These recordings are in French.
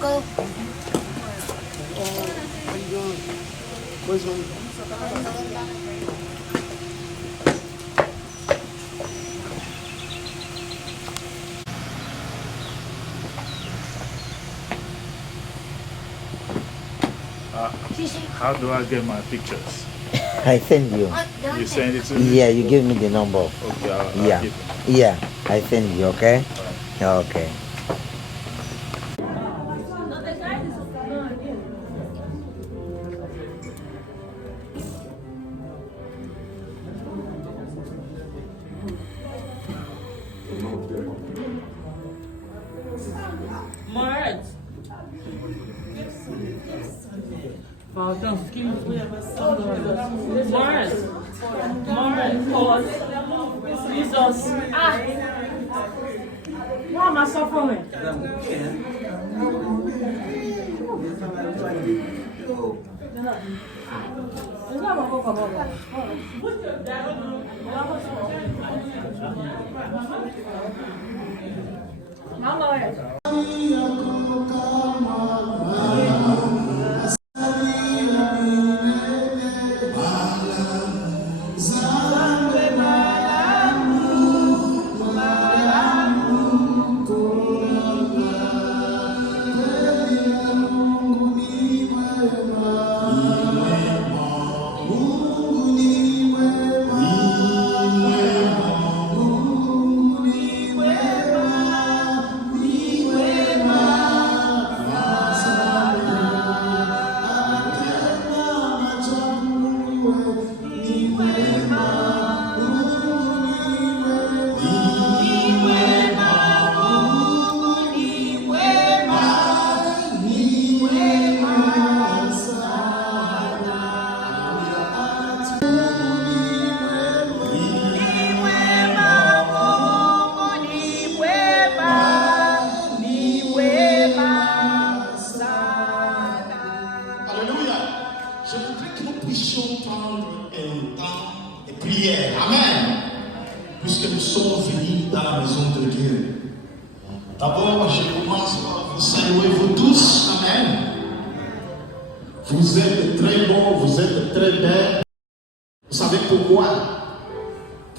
go. How you doing? Where's my... How do I get my pictures? I send you. You send it to me? Yeah, you give me the number. Okay, I'll Yeah. give it. Yeah, I send you, okay? Okay. Marge. Pardon, excuse me. Marge. Marge, pause. Jesus. Ah. Why am I suffering? It's not going to come over. My lawyer. Amen. Puisque nous sommes venus dans la maison de Dieu. D'abord, je commence par vous saluer vous tous. Amen. Vous êtes très bons, vous êtes très belles. Vous savez pourquoi?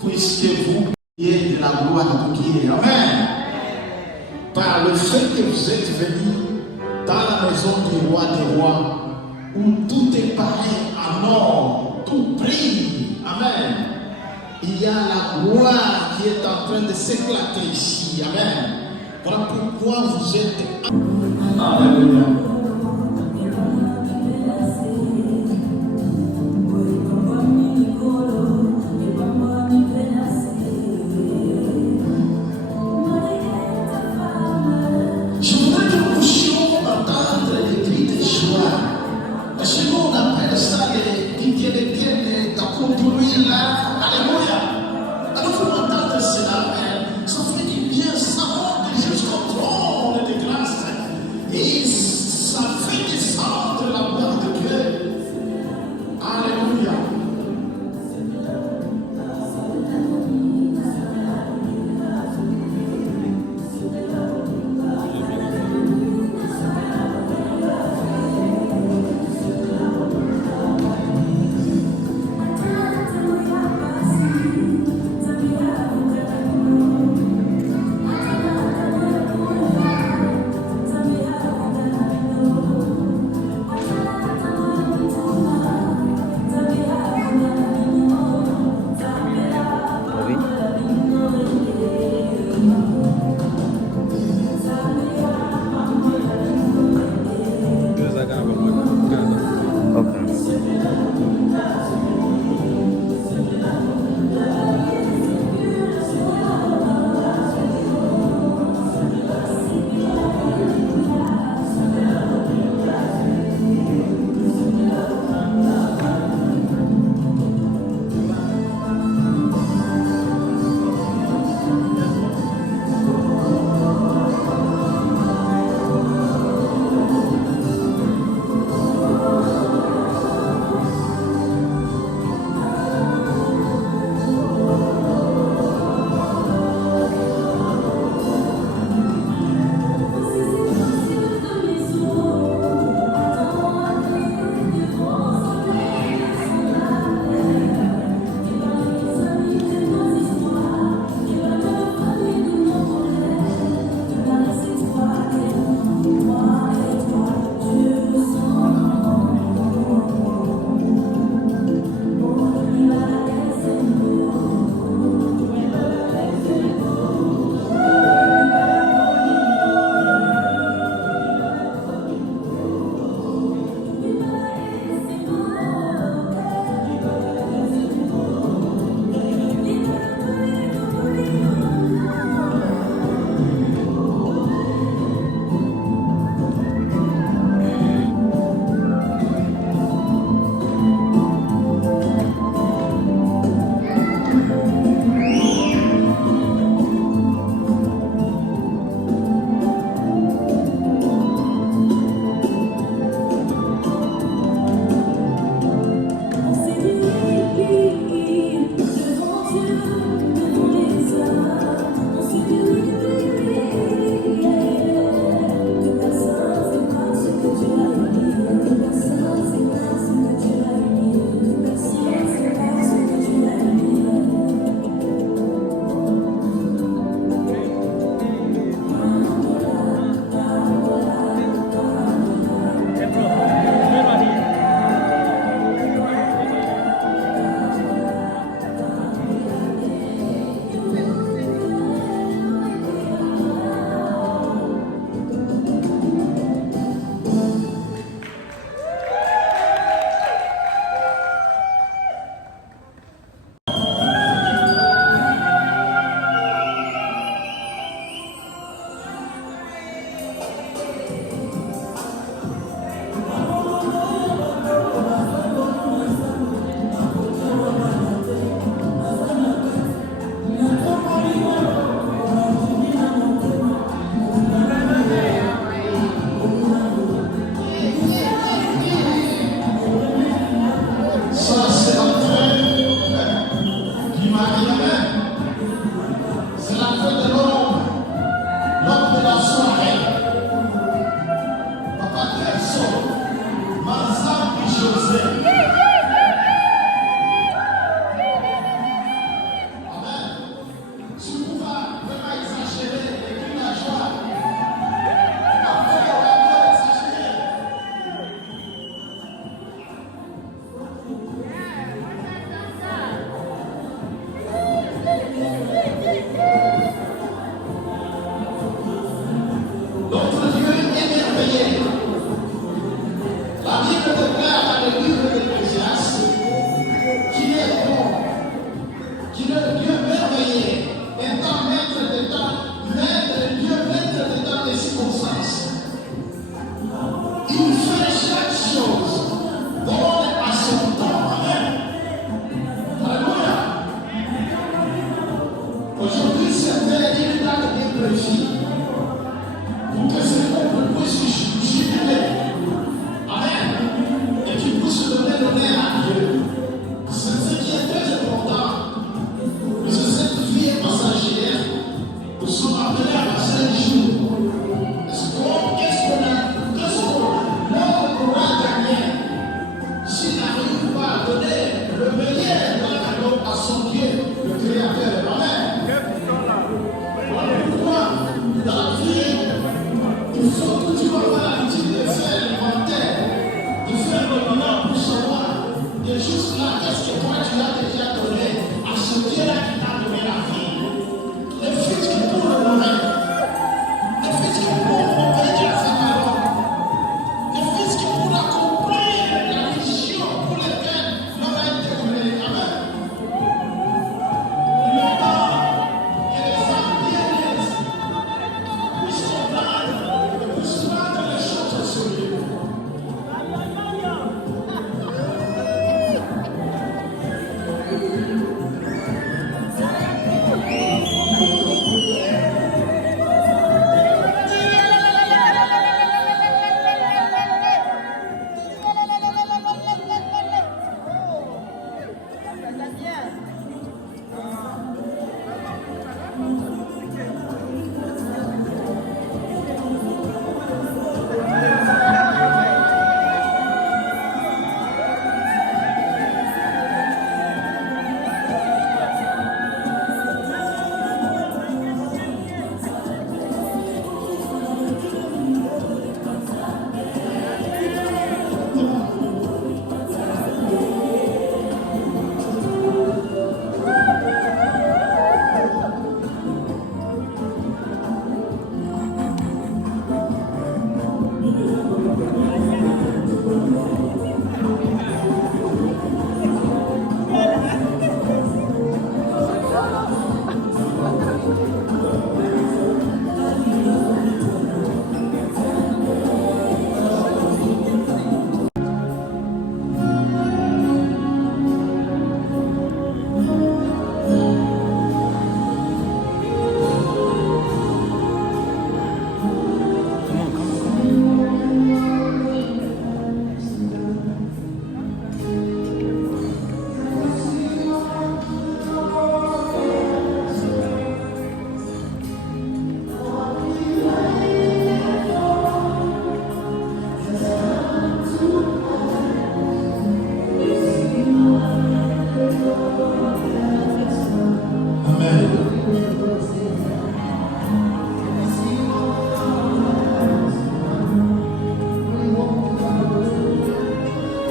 Puisque vous priez de la gloire de Dieu. Amen. Par le fait que vous êtes venus dans la maison du roi des rois, où tout est pareil en or, tout brille. Amen. Il y a la gloire qui est en train de s'éclater ici. Amen. Voilà pourquoi vous êtes... Alléluia. Je voudrais que nous puissions entendre les cris de joie. Parce que nous on appelle ça les tiennes d'accomplir là. Alléluia. Alors vous m'entendez cela, mais ça fait du bien, ça monte jusqu'au trône de grâce. Et ça Papa Nelson, Mazambi José. Amen. Si vous pouvez vraiment exagérer et puis la joie, après on va exagérer. Notre Dieu est merveilleux. La Bible déclare dans le livre de l'Ecclésiaste qu'il est bon, qu'il est le Dieu merveilleux, étant maître des temps, Dieu maître des temps des circonstances. Il fait chaque chose donne à son temps. Amen. Alléluia. Aujourd'hui, c'est une date bien précise. Pour que ce peuple puisse jubiler. Amen. Et qu'il puisse donner l'honneur à Dieu. C'est ce qui est très important. Parce que cette vie est passagère. Nous sommes appelés à passer un jour. Qu'est-ce qu'on pourra gagner s'il n'arrive pas à donner le meilleur dans la cadeau à son Dieu, le Créateur. Amen. Voilà pourquoi dans la vie, il faut toujours avoir l'habitude de faire l'inventaire, de faire le bilan pour savoir de juste là, qu'est-ce que toi tu as déjà donné à ce Dieu-là qui t'a donné la vie. Le fils qui pour le mourir, le fils qui pour obéir à sa parole, le fils qui pour accomplir la mission pour laquelle l'homme a été donné. Amen. Le temps et les âmes bien-aises puissent comprendre et puissent prendre les choses au sérieux.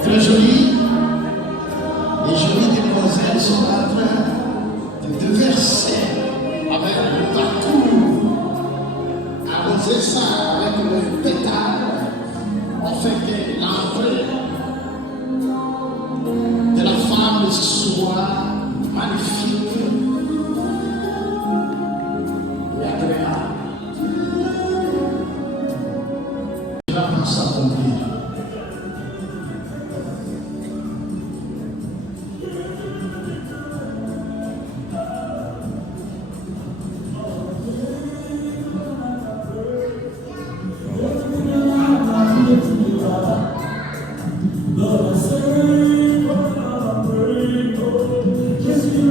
Très joli. Les jolies demoiselles sont en train de verser avec le parcours, arroser ça avec le pétale, afin que l'entrée de la femme soit magnifique et agréable. Je vais s'accomplir. Jésus,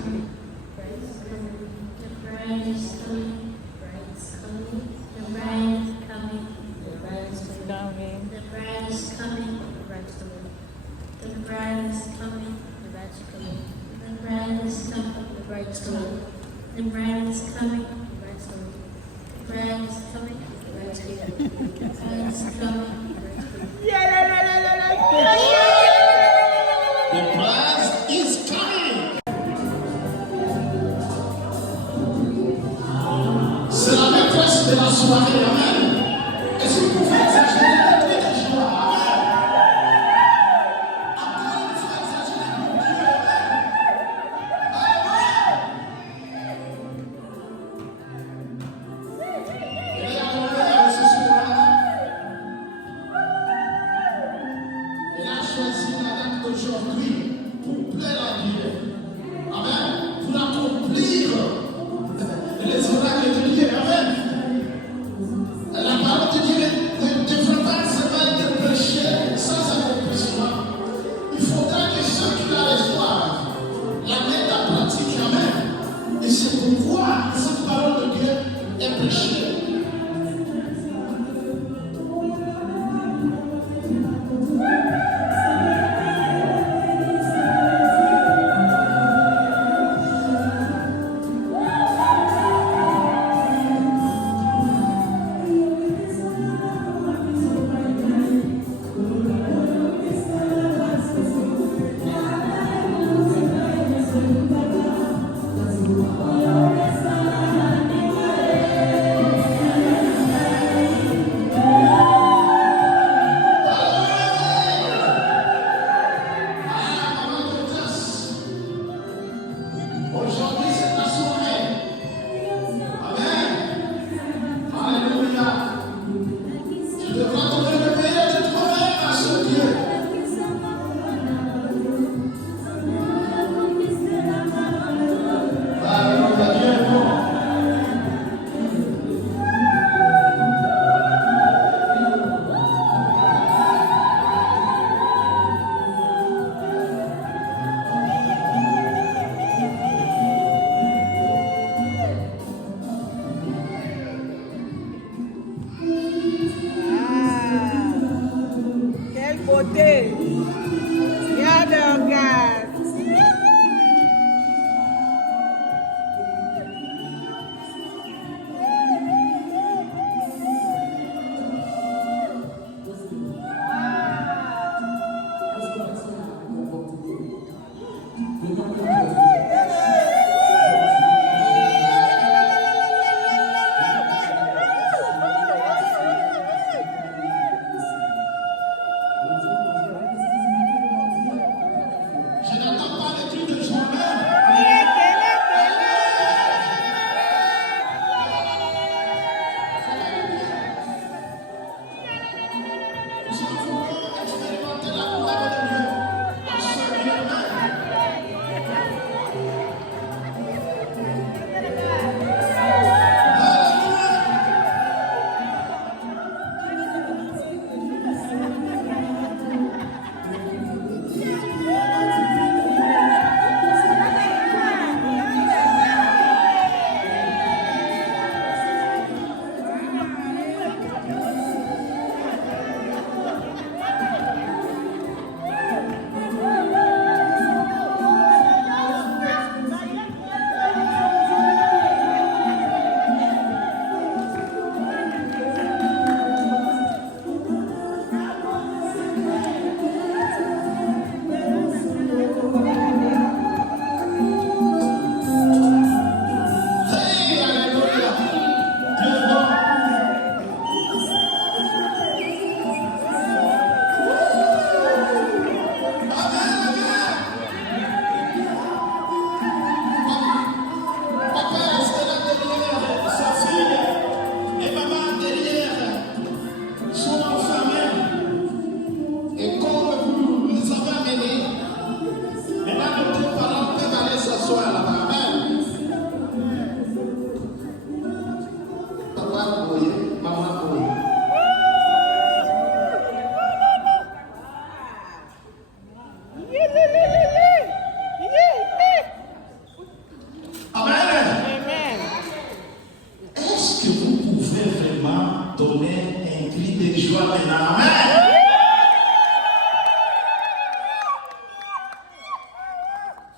bride is coming. The bride is coming. The bride is coming. The bride is coming. The bride is coming. The bride is coming. The bride is coming. The bride is coming. The bride is coming. The bride is coming. The bride is coming. The bride is coming. The prize is coming. C'est la maîtresse de la soirée, amen. Est-ce que vous pouvez exagérer le truc de joie, amen. Encore une fois, exagérez pour Dieu, amen. Alléluia. Et là, on est ce soir. Elle a choisi la date d'aujourd'hui pour plaire à Dieu. Amen. Pour accomplir les oracles de Dieu. Amen. La parole de Dieu ne devrait pas seulement être prêchée sans accomplissement. Il faudra que ceux qui la reçoivent la mettent en pratique. Amen. Et c'est pourquoi cette parole de Dieu est prêchée. Aujourd'hui, c'est ta soirée. Amen. Alléluia. Tu devras te réveiller de toi-même à ce Dieu. Alléluia, Dieu est bon. Quelle beauté! Regarde, regarde!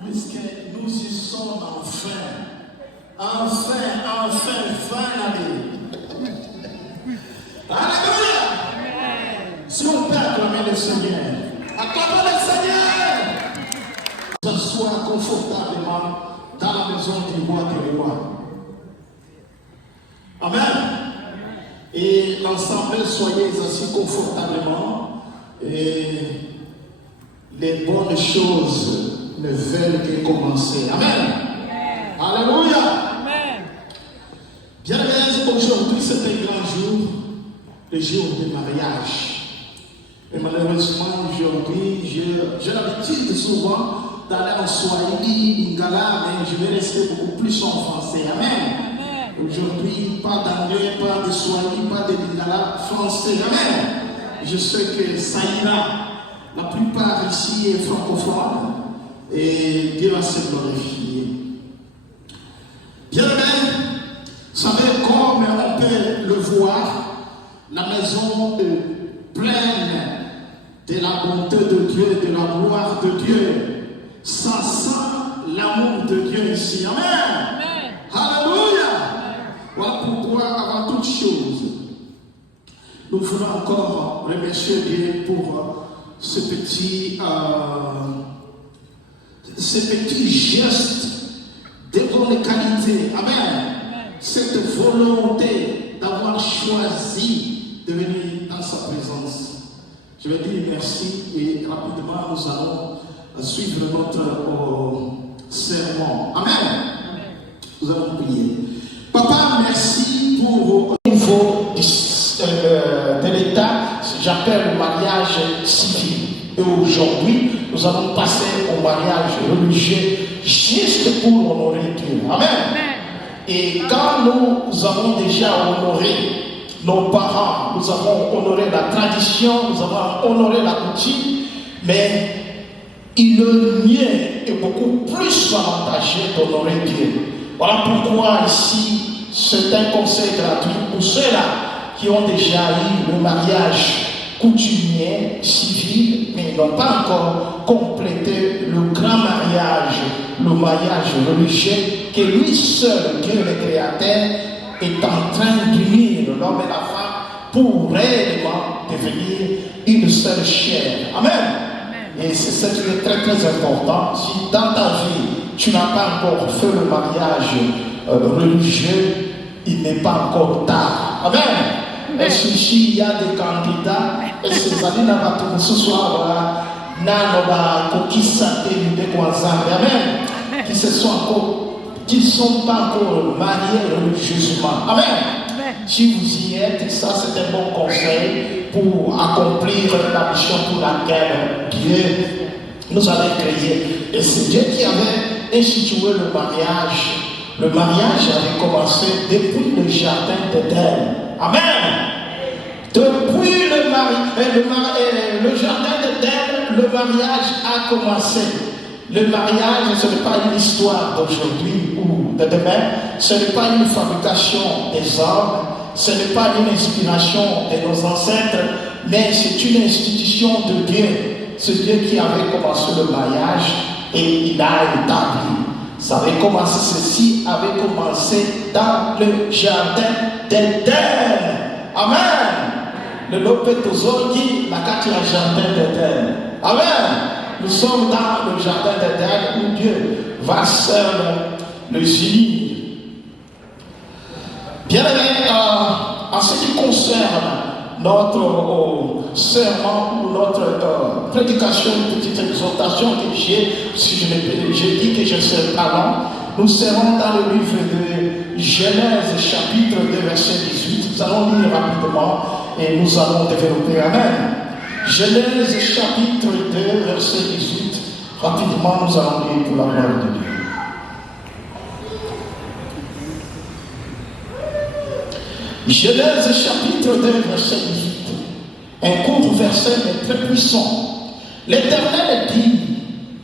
puisque nous y sommes enfin, finally. Alléluia. Si on peut acclamer le Seigneur, acclamez le Seigneur. S'asseoir confortablement dans la maison du roi des rois. Amen. Et l'ensemble, soyez assis confortablement. Et les bonnes choses ne veulent que commencer. Amen. Alléluia. Amen. Bien aimés, aujourd'hui c'est un grand jour, le jour du mariage. Et malheureusement aujourd'hui, j'ai l'habitude souvent d'aller en Swahili, Lingala, mais je vais rester beaucoup plus en français. Amen. Aujourd'hui, pas d'anglais, pas de Swahili, pas de Lingala, français. Amen. Je sais que ça ira. La plupart ici est francophone et Dieu va se glorifier. Bien aimé, vous savez, comme on peut le voir, la maison est pleine de la bonté de Dieu, de la gloire de Dieu. Ça sent l'amour de Dieu ici. Amen. Amen. Alléluia. Voilà pourquoi, avant toute chose, nous voulons encore remercier Dieu pour ce petit geste de bonne qualité. Amen. Cette volonté d'avoir choisi de venir dans sa présence. Je vais dire merci et rapidement nous allons suivre notre sermon. Amen. Nous allons prier. Papa, merci pour au niveau de l'État, j'appelle le mariage civil. Et aujourd'hui, nous allons passer au mariage religieux juste pour honorer Dieu. Amen. Et quand nous avons déjà honoré nos parents, nous avons honoré la tradition, nous avons honoré la coutume, mais il est mieux et beaucoup plus avantageux d'honorer Dieu. Voilà pourquoi ici, c'est un conseil gratuit pour ceux-là qui ont déjà eu le mariage coutumier, civil, mais n'ont pas encore complété le grand mariage, le mariage religieux, que lui seul, Dieu le Créateur, est en train d'unir l'homme et la femme pour réellement devenir une seule chair. Amen. Et c'est ce qui est très très important. Si dans ta vie, tu n'as pas encore fait le mariage religieux, il n'est pas encore tard. Amen. Et si il y a des candidats, et ces années là ce soir, qui ne sont pas encore mariés religieusement. Amen. Si vous y êtes, ça c'est un bon conseil pour accomplir la mission pour laquelle Dieu nous avait créés. Et c'est Dieu qui avait institué le mariage. Le mariage avait commencé depuis le jardin d'Éden. Amen. Depuis le jardin d'Éden, le mariage a commencé. Le mariage, ce n'est pas une histoire d'aujourd'hui ou de demain. Ce n'est pas une fabrication des hommes. Ce n'est pas une inspiration de nos ancêtres. Mais c'est une institution de Dieu. C'est Dieu qui avait commencé le mariage et il a établi. Ça avait commencé, ceci avait commencé dans le jardin d'Éden. Amen. Le Lopetozongi, la quatrième jardin d'Éden. Amen. Nous sommes dans le jardin d'Éden où Dieu va seul le unir. Bien aimé, en ce qui concerne notre serment ou notre prédication, une petite exhortation que j'ai, si j'ai dit que je serai pas long, nous serons dans le livre de Genèse chapitre 2 verset 18. Nous allons lire rapidement et nous allons développer. Amen. Genèse chapitre 2 verset 18. Rapidement nous allons lire pour la gloire de Dieu. Genèse chapitre 2 verset 18. Un court verset mais très puissant. L'Éternel dit: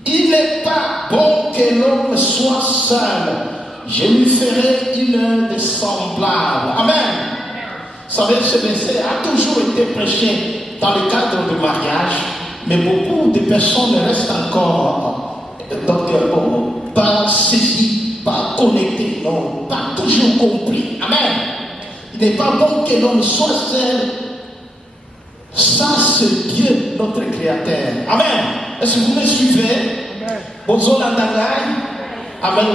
il n'est pas bon que l'homme soit seul. Je lui ferai une de semblable. Amen. Vous savez, ce verset a toujours été prêché dans le cadre du mariage, mais beaucoup de personnes restent encore Donc, pas saisi, pas connecté, non, pas toujours compris. Amen. Il n'est pas bon que l'homme soit seul. Ça, c'est Dieu, notre Créateur. Amen. Est-ce que vous me suivez? Amen.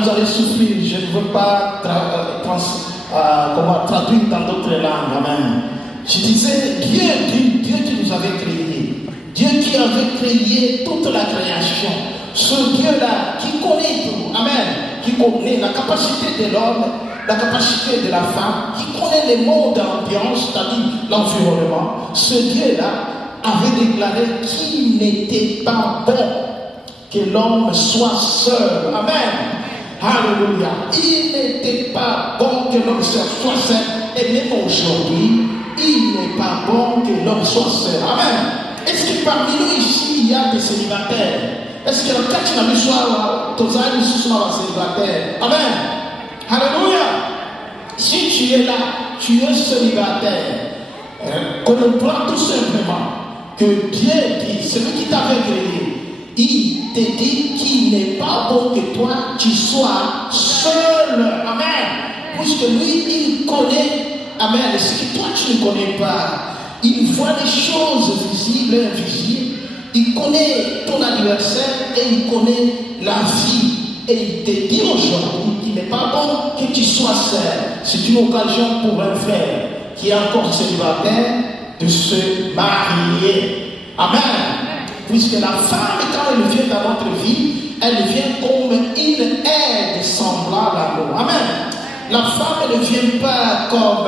Vous allez souffrir. Je ne veux pas traduire dans d'autres langues. Amen. Je disais, Dieu qui nous avait créés. Dieu qui avait créé toute la création. Ce Dieu-là qui connaît tout. Amen. Qui connaît la capacité de l'homme, la capacité de la femme, qui connaît les modes d'ambiance, c'est-à-dire l'environnement. Ce Dieu-là avait déclaré qu'il n'était pas bon que l'homme soit seul. Amen. Alléluia. Il n'était pas bon que l'homme soit seul. Et même aujourd'hui, il n'est pas bon que l'homme soit seul. Amen. Est-ce que parmi nous ici, il y a des célibataires? Est-ce que le cas tu n'as vu soit tous les célibataires? Amen. Alléluia. Si tu es là, tu es célibataire. Comprends tout simplement que Dieu dit, celui qui t'avait créé, il te dit qu'il n'est pas bon que toi tu sois seul. Amen. Puisque lui, il connaît, amen, ce que toi tu ne connais pas. Il voit des choses visibles et invisibles. Il connaît ton anniversaire et il connaît la vie. Et il te dit aujourd'hui qu'il n'est pas bon que tu sois seul. C'est une occasion pour un frère qui est encore célibataire de se marier. Amen. Puisque la femme, quand elle vient dans notre vie, elle vient comme une aide semblable à nous. Amen. La femme ne vient pas comme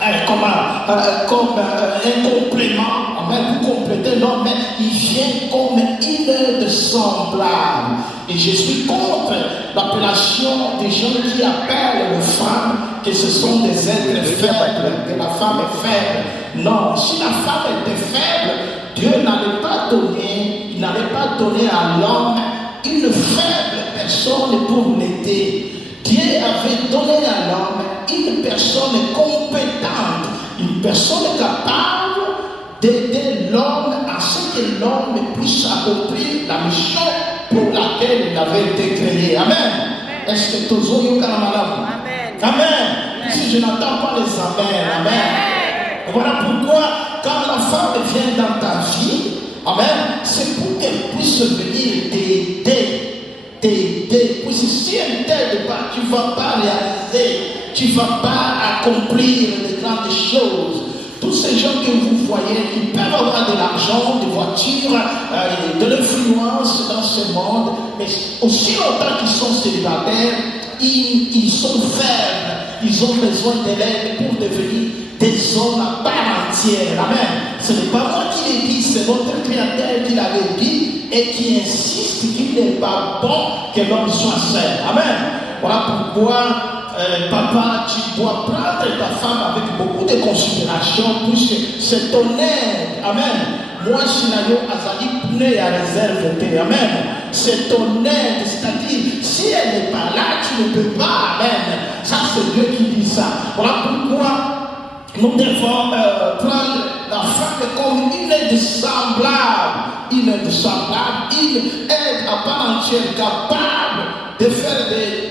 un complément. Amen. Vous complétez l'homme, mais il vient comme une aide semblable. Et je suis contre l'appellation des gens qui appellent les femmes que ce sont des êtres faibles, que la femme est faible. Non, si la femme était faible, Dieu n'allait pas donner à l'homme une faible personne pour l'aider. Dieu avait donné à l'homme une personne compétente, une personne capable d'aider l'homme à ce que l'homme puisse accomplir la mission pour laquelle il avait été créé. Amen. Est-ce que tous vous avez Amen. Amen. Si je n'entends pas les amen, amen. Voilà pourquoi quand la femme vient dans ta vie, amen, c'est pour qu'elle puisse venir t'aider. Puisque si elle ne t'aide pas, tu ne vas pas réaliser, tu ne vas pas accomplir de grandes choses. Tous ces gens que vous voyez, qui peuvent avoir de l'argent, des voitures, de l'influence dans ce monde, mais aussi longtemps qu'ils sont célibataires, ils sont faibles, ils ont besoin de l'aide pour devenir des hommes à part entière. Amen. Ce n'est pas moi qui l'ai dit, c'est votre Créateur qui l'avait dit et qui insiste qu'il n'est pas bon que l'homme soit seul. Amen. Voilà pourquoi papa, tu dois prendre ta femme avec beaucoup de considération, puisque c'est ton aide. Amen. Moi, si l'ayo azali pune à réserve, amen. C'est ton aide, c'est-à-dire, si elle n'est pas là, tu ne peux pas. Amen. Ça, c'est Dieu qui dit ça. Voilà pourquoi nous devons prendre la femme comme une aide semblable, une aide à part entière, capable de faire,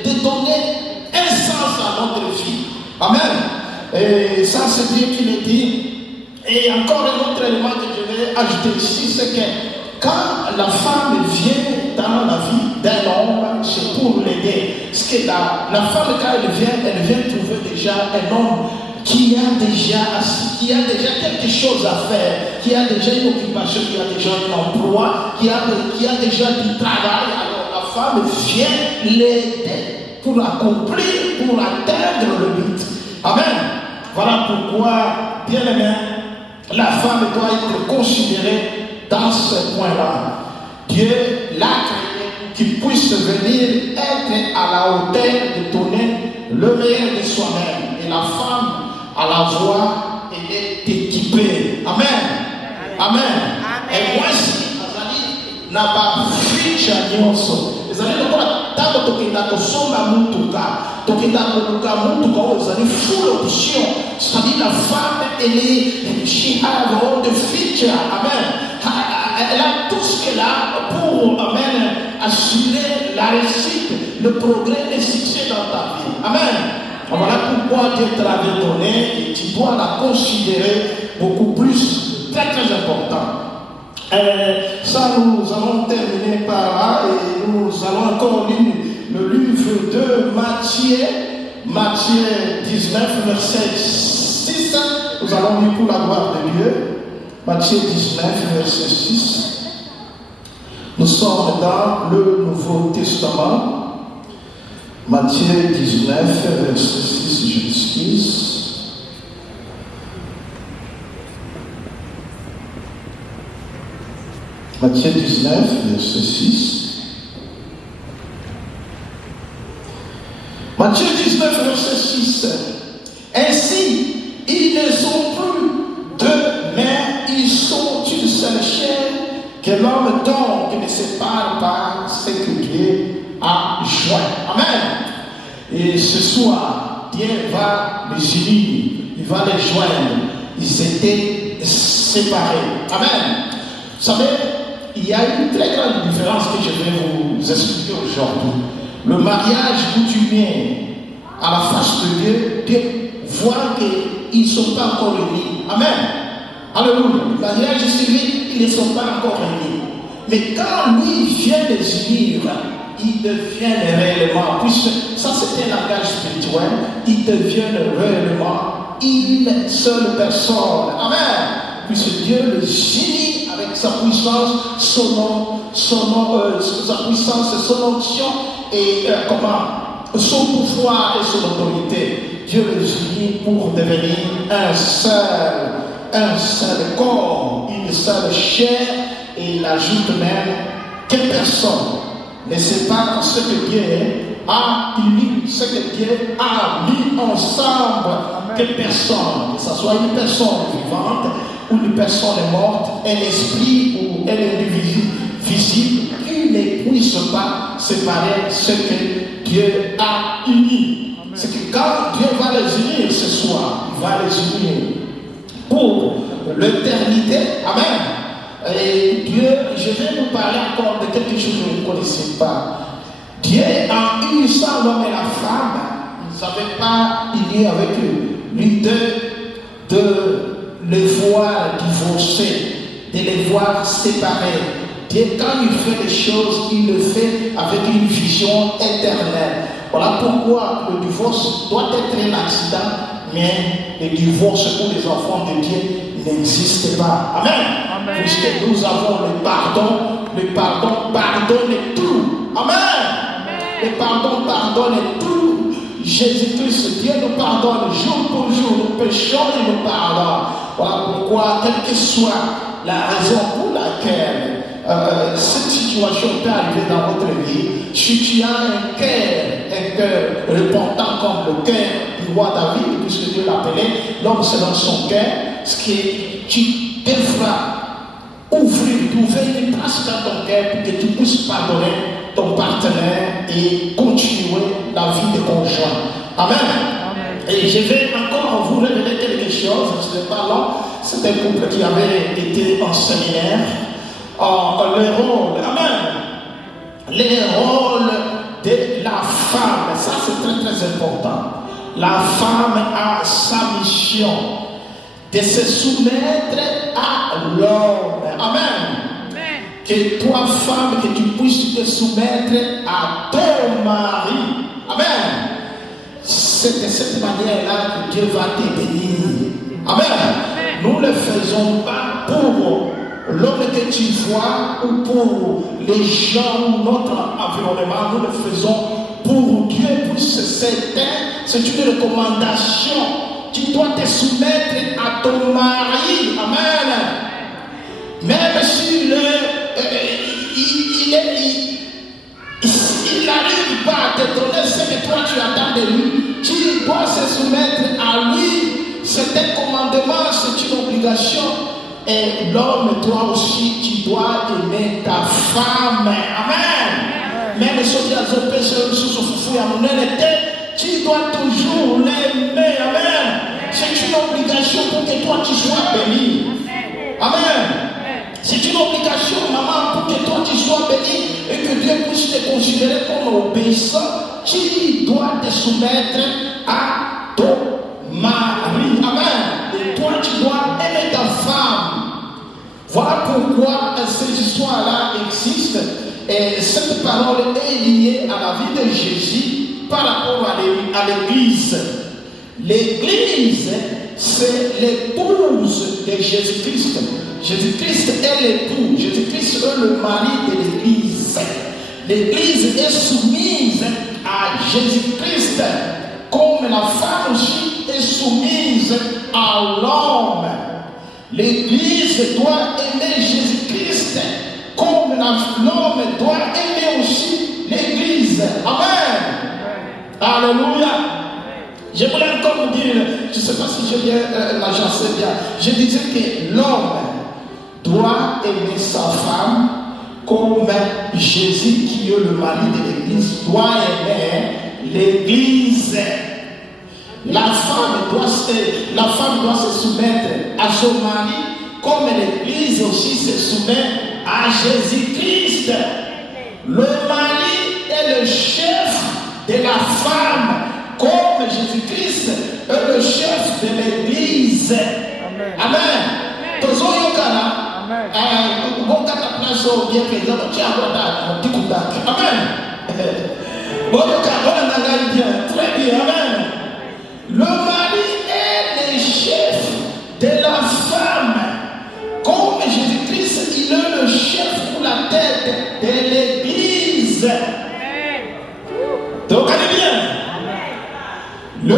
de donner un sens à notre vie. Amen. Et ça, c'est Dieu qui le dit. Et encore un autre élément que je vais ajouter ici, c'est que quand la femme vient dans la vie d'un homme, c'est pour l'aider. Parce que la femme, quand elle vient trouver déjà un homme qui a déjà quelque chose à faire, qui a déjà une occupation, qui a déjà un emploi, qui a déjà du travail. Alors la femme vient l'aider pour accomplir, pour atteindre le but. Amen. Voilà pourquoi, bien aimé, la femme doit être considérée dans ce point-là. Dieu l'a créée pour qu'il puisse venir être à la hauteur de donner le meilleur de soi-même. Et la femme, à la voix, elle est équipée. Amen. Amen. Et moi, si Azali n'a pas ficha nyonso. Azali n'a pas tant de tokenda kosomba mutuka. Tokenda koluka mutuka o azali full option. C'est-à-dire la femme, she has all the feature. Amen. Elle a tout ce qu'elle a pour, amen, assurer la réussite, le progrès et le succès dans ta vie. Amen. Voilà pourquoi Dieu te l'avait donné et tu dois la considérer beaucoup plus, très très important. Ça, nous allons terminer par là et nous allons encore lire le livre de Matthieu 19, verset 6. Nous allons lire pour la gloire de Dieu. Matthieu 19, verset 6. Nous sommes dans le Nouveau Testament. Matthieu 19, verset 6, je m'excuse. Matthieu 19, verset 6. Matthieu 19, verset 6. Ainsi, ils ne sont plus deux, mais ils sont une seule chair, que l'homme donc ne sépare pas ce que Dieu a joint. Amen. Et ce soir, Dieu va les unir, il va les joindre. Ils étaient séparés. Amen. Vous savez, il y a une très grande différence que je vais vous expliquer aujourd'hui. Le mariage coutumier à la face de Dieu, Dieu voit qu'ils ne sont pas encore unis. Amen. Alléluia. Le mariage civil, ils ne sont pas encore unis. Mais quand lui vient les unir, ils deviennent réellement, puisque ça c'était un langage spirituel, ils deviennent réellement une seule personne. Amen. Puisque Dieu les unit avec sa puissance, sa puissance et son onction et son pouvoir et son autorité. Dieu les unit pour devenir un seul corps, une seule chair, et il ajoute même que personne ne sépare ce que Dieu a uni, ce que Dieu a mis ensemble, que personne, que ce soit une personne vivante ou une personne morte, un esprit ou un individu visible, il ne puisse pas séparer ce que Dieu a uni. C'est que quand Dieu va les unir ce soir, il va les unir pour l'éternité. Amen. Et Dieu, je vais vous parler encore de quelque chose que vous ne connaissez pas. Dieu a unissant l'homme et la femme, il ne savait pas unir avec lui de les voir divorcer, de les voir séparés. Dieu, quand il fait des choses, il le fait avec une vision éternelle. Voilà pourquoi le divorce doit être un accident, mais le divorce pour les enfants de Dieu n'existe pas. Amen. Amen. Puisque nous avons le pardon pardonne tout. Amen. Amen. Le pardon pardonne tout. Jésus-Christ, Dieu nous pardonne jour pour jour. Nous péchons et nous pardonne. Voilà pourquoi, quelle que soit la raison pour laquelle cette situation peut arriver dans votre vie, si tu as un cœur repentant comme le cœur du roi David, puisque Dieu l'appelait l'homme selon son cœur, ce qui tu devras trouver une place dans ton cœur pour que tu puisses pardonner ton partenaire et continuer la vie de conjoint. Amen. Amen. Et je vais encore vous révéler quelque chose, ce n'est pas long. C'est un couple qui avait été en séminaire. Le rôle, amen, les rôles de la femme, ça c'est très très important. La femme a sa mission de se soumettre à l'homme. Amen. Amen. Que toi femme, que tu puisses te soumettre à ton mari. Amen. C'est de cette manière-là que Dieu va te bénir. Amen. Amen. Nous ne le faisons pas pour l'homme que tu vois ou pour les gens ou notre environnement, nous le faisons pour Dieu, puisque c'est une recommandation. Tu dois te soumettre à ton mari. Amen. Même s'il n'arrive pas à te donner ce que toi tu attends de lui, tu dois se soumettre à lui. C'est un commandement, c'est une obligation. Et l'homme, toi aussi, tu dois aimer ta femme. Amen. Même si tu as un péché, tu dois toujours l'aimer. Amen. C'est une obligation pour que toi tu sois béni. Amen. C'est une obligation, maman, pour que toi tu sois béni et que Dieu puisse es considéré comme obéissant, tu dois te soumettre à ton mari. Amen. Et toi, tu dois aimer ta femme. Voilà pourquoi ces histoires-là existent. Et cette parole est liée à la vie de Jésus par rapport à l'Église. L'Église, c'est l'épouse de Jésus-Christ. Jésus-Christ est l'époux. Jésus-Christ est le mari de l'Église. L'Église est soumise à Jésus-Christ, comme la femme aussi est soumise à l'homme. L'Église doit aimer Jésus-Christ, comme l'homme doit aimer aussi l'Église. Amen. Alléluia. Je voulais encore vous dire, je ne sais pas si je viens l'agencer bien, je disais que l'homme doit aimer sa femme comme Jésus, qui est le mari de l'Église, doit aimer l'Église. La femme doit se soumettre à son mari, comme l'Église aussi se soumet à Jésus-Christ. Le mari est le chef de la femme, comme Jésus-Christ est le chef de l'Église. Amen. Très bien. Amen. Le mari est le chef de la femme. Comme Jésus-Christ, il est le chef pour la tête de l'Église. Donc, allez bien. Le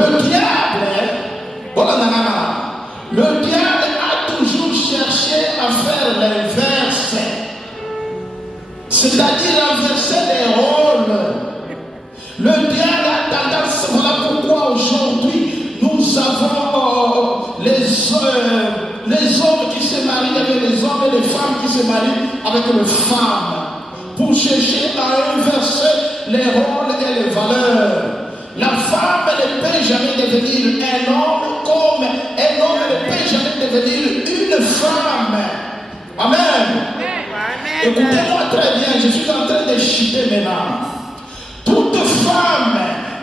diable a toujours cherché à faire l'inverse. C'est-à-dire renverser les rôles. Le diable a tendance, voilà pourquoi aujourd'hui nous avons les hommes qui se marient avec les hommes et les femmes qui se marient avec les femmes, pour chercher à inverser les rôles et les valeurs. La femme ne peut jamais devenir un homme comme un homme ne peut jamais devenir une femme. Amen. Écoutez-moi très bien, je suis en train de chuter maintenant. Toute femme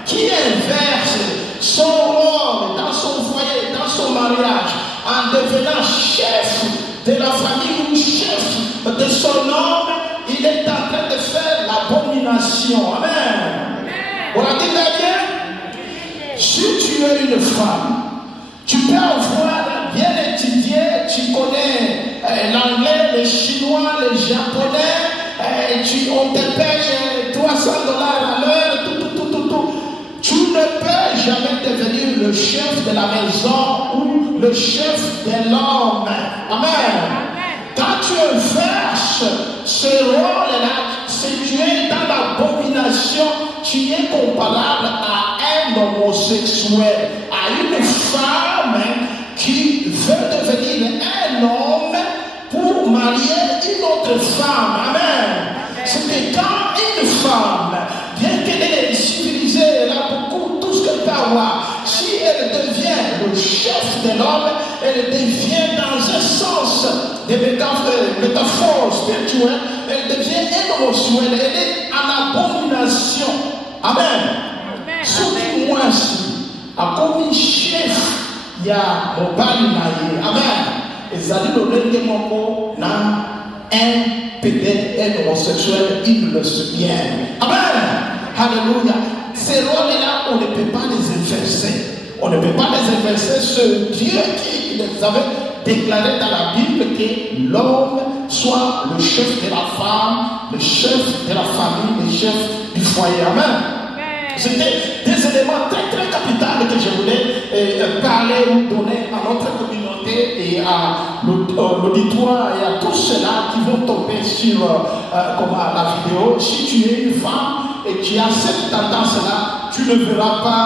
qui inverse son rôle dans son foyer, dans son mariage, en devenant chef de la famille ou chef de son homme, il est en train de faire l'abomination. Amen. Voilà, dit bien. Si tu es une femme, tu peux avoir bien étudié, tu connais l'anglais, le chinois, le japonais, on te paye $300 à l'heure, tout. Tu ne peux jamais devenir le chef de la maison ou le chef de l'homme. Amen. Quand tu inverses ce rôle-là, si tu es dans l'abomination, tu es comparable à un homosexuel, à une femme qui veut devenir un homme pour marier une autre femme. Amen. C'est que quand une femme, bien qu'elle est civilisée, elle a beaucoup, tout ce qu'elle peut avoir, si elle devient le chef de l'homme, elle devient dans un sens de métaphore spirituelle, elle devient émotionnelle, elle est en abomination. Amen. Surtout moi, comme chef, il y a mon pari. Amen. Et ça dit le moment dans un peut-être un homosexuel, il le sait bien. Amen. Alléluia. Ces rôles-là, on ne peut pas les inverser. On ne peut pas les inverser. Ce Dieu qui les avait déclaré dans la Bible que l'homme soit le chef de la femme, le chef de la famille, le chef du foyer. Amen. C'était des éléments très très capitaux que je voulais parler ou donner à notre communauté et à l'auditoire et à tous ceux-là qui vont tomber sur la vidéo. Si tu es une femme et tu as cette tendance-là, tu ne verras pas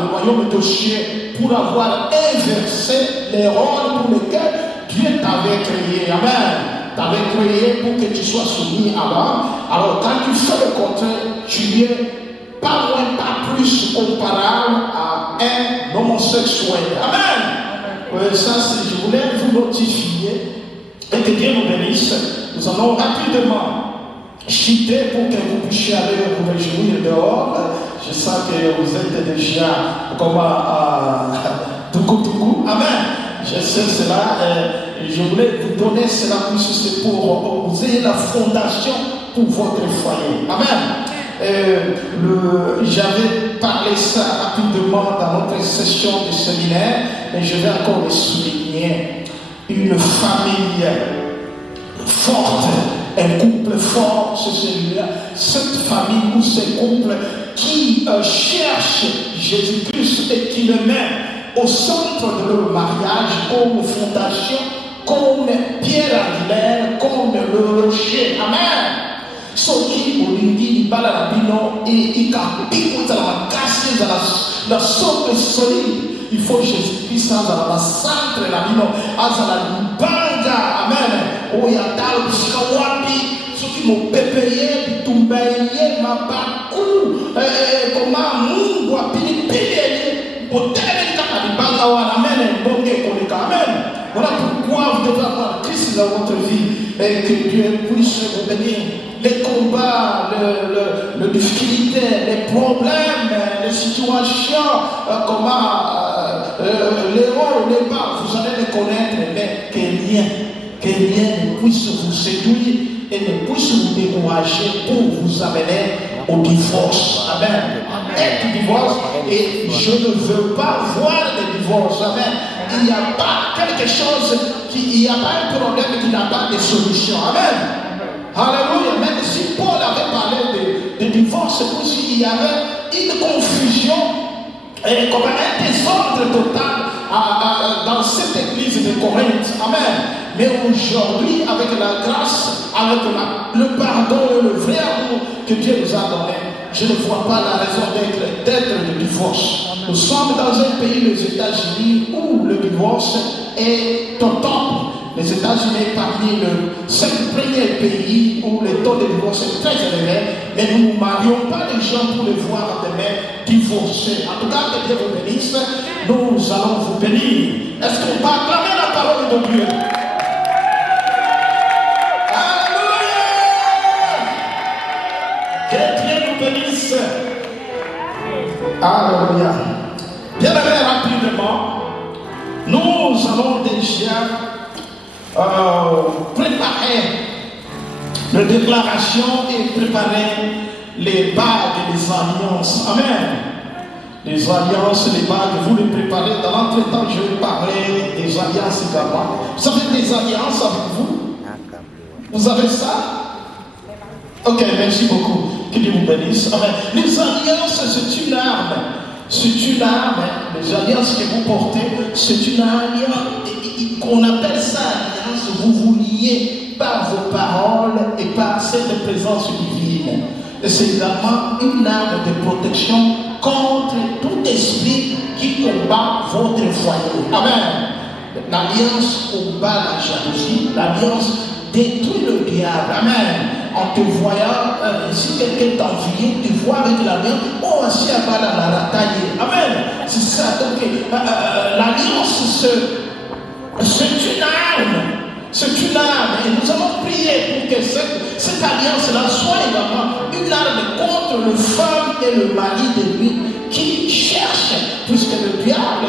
le royaume de Dieu pour avoir inversé les rôles pour lesquels Dieu t'avait créé. Amen. T'avait créé pour que tu sois soumis à l'homme. Alors quand tu fais le contraire, tu es pas moins, pas plus comparable à un homosexuel. Amen. Ça, je voulais vous notifier et que Dieu nous bénisse. Nous allons rapidement chuter pour que vous puissiez aller vous réjouir dehors. Je sens que vous êtes déjà comme à Toukoutougou. Amen. Je sais cela. Je voulais vous donner cela plus c'est pour vous ayez la fondation pour votre foyer. Amen. J'avais parlé ça rapidement dans notre session de séminaire, mais je vais encore le souligner. Une famille forte, un couple fort, c'est celui-là. Cette famille ou ce couple qui cherche Jésus-Christ et qui le met au centre de leur mariage comme fondation, comme pierre angulaire, comme le rocher. Amen. Soki olingi ibala la bino et ikapikuta la makasi la socle solide. Il faut Jésus-Christ dans la centre la bino azala libanga. Amen. Oyatal biskawapi soki mo pepeye bitumbaye mabaku koma mungu apili pili potele kaka libanga wana. Amen. Bonge koleka. Amen. Voilà pourquoi vous devez avoir Christ dans votre vie et que Dieu puisse vous bénir. Les combats, les difficultés, les problèmes, les situations, les hauts, les bas, vous allez les connaître, mais que rien ne puisse vous séduire et ne puisse vous décourager pour vous amener au divorce. Amen. Et du divorce, et je ne veux pas voir le divorce. Amen. Il n'y a pas quelque chose, il n'y a pas un problème qui n'a pas de solution. Amen. Alléluia. Même si Paul avait parlé de divorce, il y avait une confusion et comme un désordre total dans cette église de Corinthe. Amen. Mais aujourd'hui, avec la grâce, avec le pardon et le vrai amour que Dieu nous a donné, je ne vois pas la raison d'être de divorce. Nous sommes dans un pays, les États-Unis, où le divorce est total. Les États-Unis parmi le 5 premiers pays où le taux de divorce est très élevé, mais nous ne marions pas les gens pour les voir demain divorcer. En tout cas, que Dieu vous bénisse, nous allons vous bénir. Est-ce qu'on peut acclamer la parole de Dieu? Alléluia! Que Dieu nous bénisse. Alléluia. Bien aimé, rapidement, nous allons déjà préparer les déclarations et préparer les bagues et les alliances. Amen. Les alliances, les bagues, vous les préparez. Dans l'entretemps, je vais parler des alliances également. Vous avez des alliances avec vous? Vous avez ça? Ok, merci beaucoup. Que Dieu vous bénisse. Amen. Les alliances, c'est une arme. C'est une arme. Les alliances que vous portez, c'est une alliance. On appelle ça alliance. Vous vous liez par vos paroles et par cette présence divine. Et c'est également une arme de protection contre tout esprit qui combat votre foyer. Amen. L'alliance combat la jalousie. L'alliance détruit le diable. Amen. En te voyant, si quelqu'un t'envie, tu vois avec l'alliance, oh, si elle va dans la rataille. Amen. C'est ça. Donc, l'alliance, c'est une arme. C'est une arme. Et nous allons prier pour que cette alliance-là soit également une arme contre le femme et le mari de lui qui cherche, puisque le diable,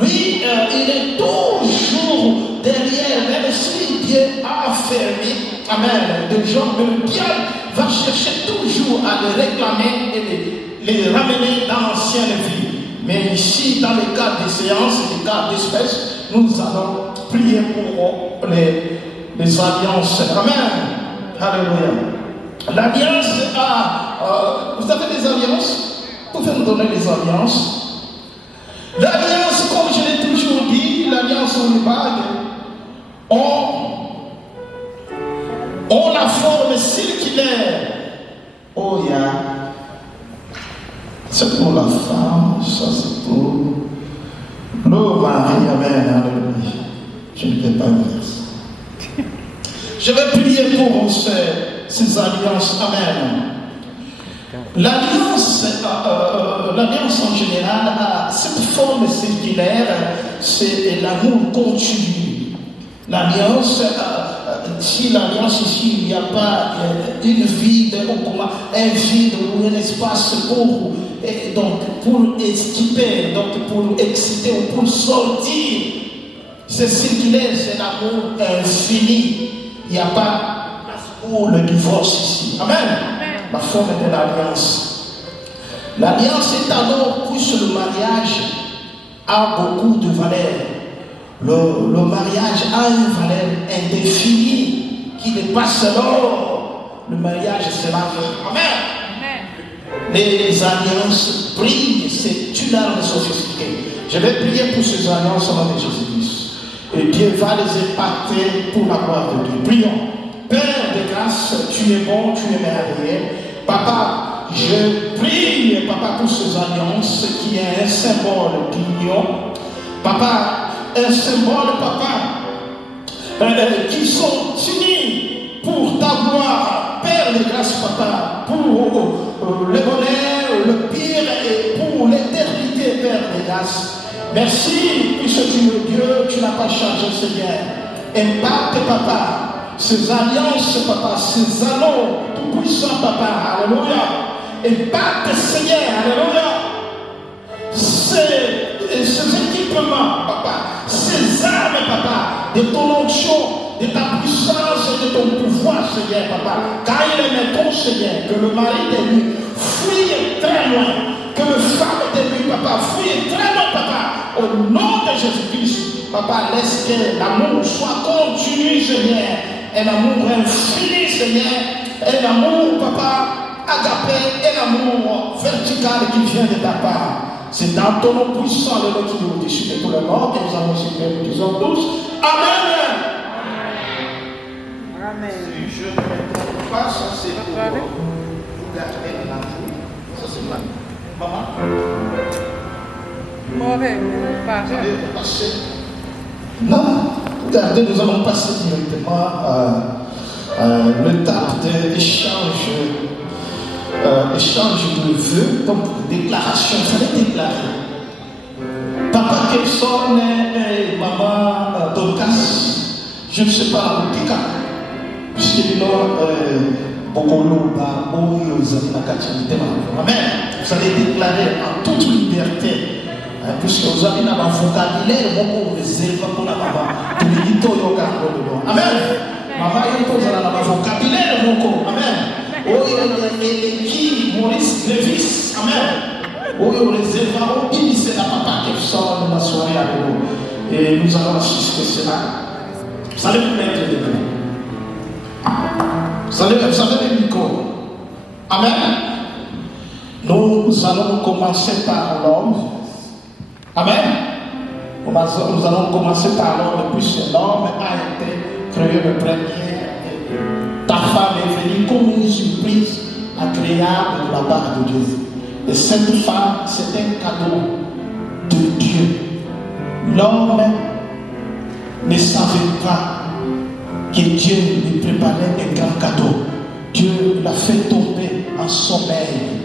lui, il est toujours derrière, même si Dieu a affermi, amen, des gens, mais le diable va chercher toujours à les réclamer et les ramener dans l'ancienne vie. Mais ici, dans les cas de séance, les cas d'espèces, nous allons prier pour les alliances. Amen. Alléluia. L'alliance vous avez des alliances? Vous pouvez nous donner des alliances? L'alliance, comme je l'ai toujours dit, l'alliance ou les bagues, ont la forme circulaire. Oh, yeah. C'est pour la femme, ça c'est pour le mari. Amen. Alléluia. Je ne peux pas dire ça. Je vais prier pour ces alliances. Amen. L'alliance en général a cette forme circulaire, c'est l'amour continu. L'alliance, si l'alliance ici, il n'y a pas une vide, un vide ou un espace pour estiper, donc pour exciter ou pour sortir, c'est ce qu'il est, c'est l'amour infini. Il n'y a pas pour le divorce ici. Amen. La forme de l'alliance. L'alliance est alors, puisque le mariage a beaucoup de valeur. Le mariage a une valeur indéfinie qui dépasse l'or. Le mariage, c'est la vie. Amen. Les alliances brillent, c'est une arme sophistiquée. Je vais prier pour ces alliances au nom de Jésus-Christ. Et Dieu va les impacter pour la gloire de Dieu. Prions. Père de grâce, tu es bon, tu es merveilleux. Papa, je prie, Papa, pour ces alliances qui est un symbole d'union. Papa, un symbole, Papa, qui sont unis pour t'avoir, Père de grâce, Papa, pour le bonheur, le pire et pour l'éternité, Père de grâce. Merci, puisque tu es Dieu, tu n'as pas changé, Seigneur. Impacte, Papa, ces alliances, Papa, ces anneaux tout-puissants, Papa, alléluia. Impacte, Seigneur, alléluia. Ces équipements, Papa, ces armes, Papa, de ton onction, de ta puissance et de ton pouvoir, Seigneur, Papa. Car il est ton Seigneur, que le mari de lui fuit très loin, que le femme de lui, Papa, fuit très loin, Papa, au nom de Jésus-Christ. Papa, laisse que l'amour soit continu, Seigneur, un amour infini, Seigneur, un amour, Papa, agapé, un amour vertical qui vient de ta part. C'est dans ton nom puissant, le nom qui est au-dessus de tout le monde, et nous avons cité, nous disons tous, Amen. Amen. Si je ne me trompe pas, ça c'est pour garder l'amour. Ça c'est ma maman. Mauvais, pas Vous allez passer. Non, regardez, nous allons passer directement l'étape d'échange. Échange de vœux, donc déclaration, ça va déclarer. Papa Kelson et maman Dorcas, je ne sais pas la boutique, puisque nous Amen. Vous allez déclarer en toute liberté, puisque vous avez un vocabulaire beaucoup réservé pour la maman. Amen. Maman, vous avez un vocabulaire beaucoup. Amen. Qui Maurice Lévis, amen. Oui, on réserve au pays, c'est la papa qui sort de la soirée avec nous. Et nous allons assister cela. Vous allez vous mettre de mains. Vous avez le micro. Amen. Nous allons commencer par l'homme. Amen. Nous allons commencer par l'homme, puisque l'homme a été créé le premier. Ta femme est venue comme une surprise agréable de la part de Dieu. Et cette femme, c'est un cadeau de Dieu. L'homme ne savait pas que Dieu lui préparait un grand cadeau. Dieu l'a fait tomber en sommeil,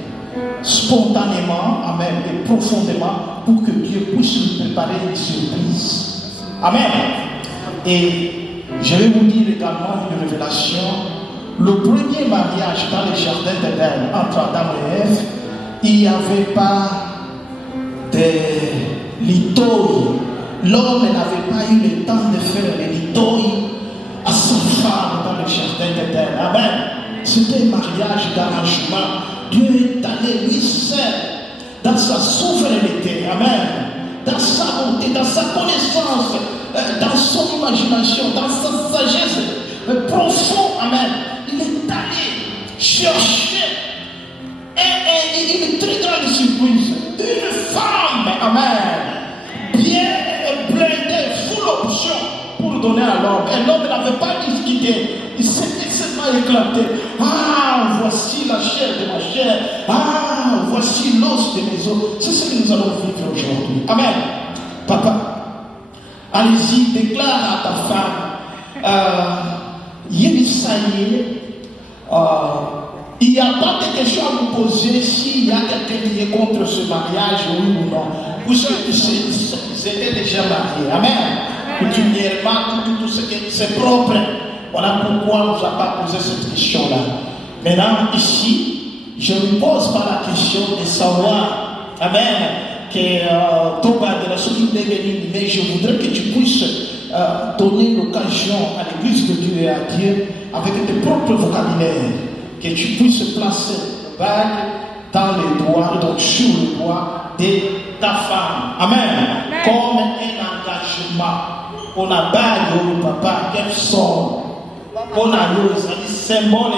spontanément, amen, et profondément, pour que Dieu puisse lui préparer une surprise. Amen. Et je vais vous dire également une révélation. Le premier mariage dans le jardin d'Éden entre Adam et Ève, il n'y avait pas de litoï. L'homme n'avait pas eu le temps de faire le litoï à sa femme dans le jardin d'Éden. Amen. C'était un mariage d'arrangement. Dieu est allé lui seul dans sa souveraineté. Amen. Dans sa bonté, dans sa connaissance, dans son imagination, dans sa sagesse profonde. Amen. Il est allé chercher une très grande surprise. Une femme, amen, bien blindée, full option pour donner à l'homme. Et l'homme n'avait pas discuté. Il s'était seulement éclaté. Ah, voici la chair de ma chair. Ah, voici l'os de mes os. C'est ce que nous allons vivre aujourd'hui. Amen. Papa, allez-y, déclare à ta femme. Il n'y a pas de question à vous poser s'il y a quelqu'un qui est contre ce mariage, oui ou non. Puisque c'était déjà marié. Amen. Coutumièrement, tout ce qui c'est propre. Voilà pourquoi on ne nous a pas posé cette question-là. Maintenant, ici, je me pose pas la question de savoir, amen, que Toba de la Soudine, mais je voudrais que tu puisses donner l'occasion à l'église de Dieu et à Dieu avec tes propres vocabulaires, que tu puisses placer le bague dans les doigts, donc sur le doigt de ta femme. Amen. Comme un engagement. On a bague au papa, quel son. On a eu symbole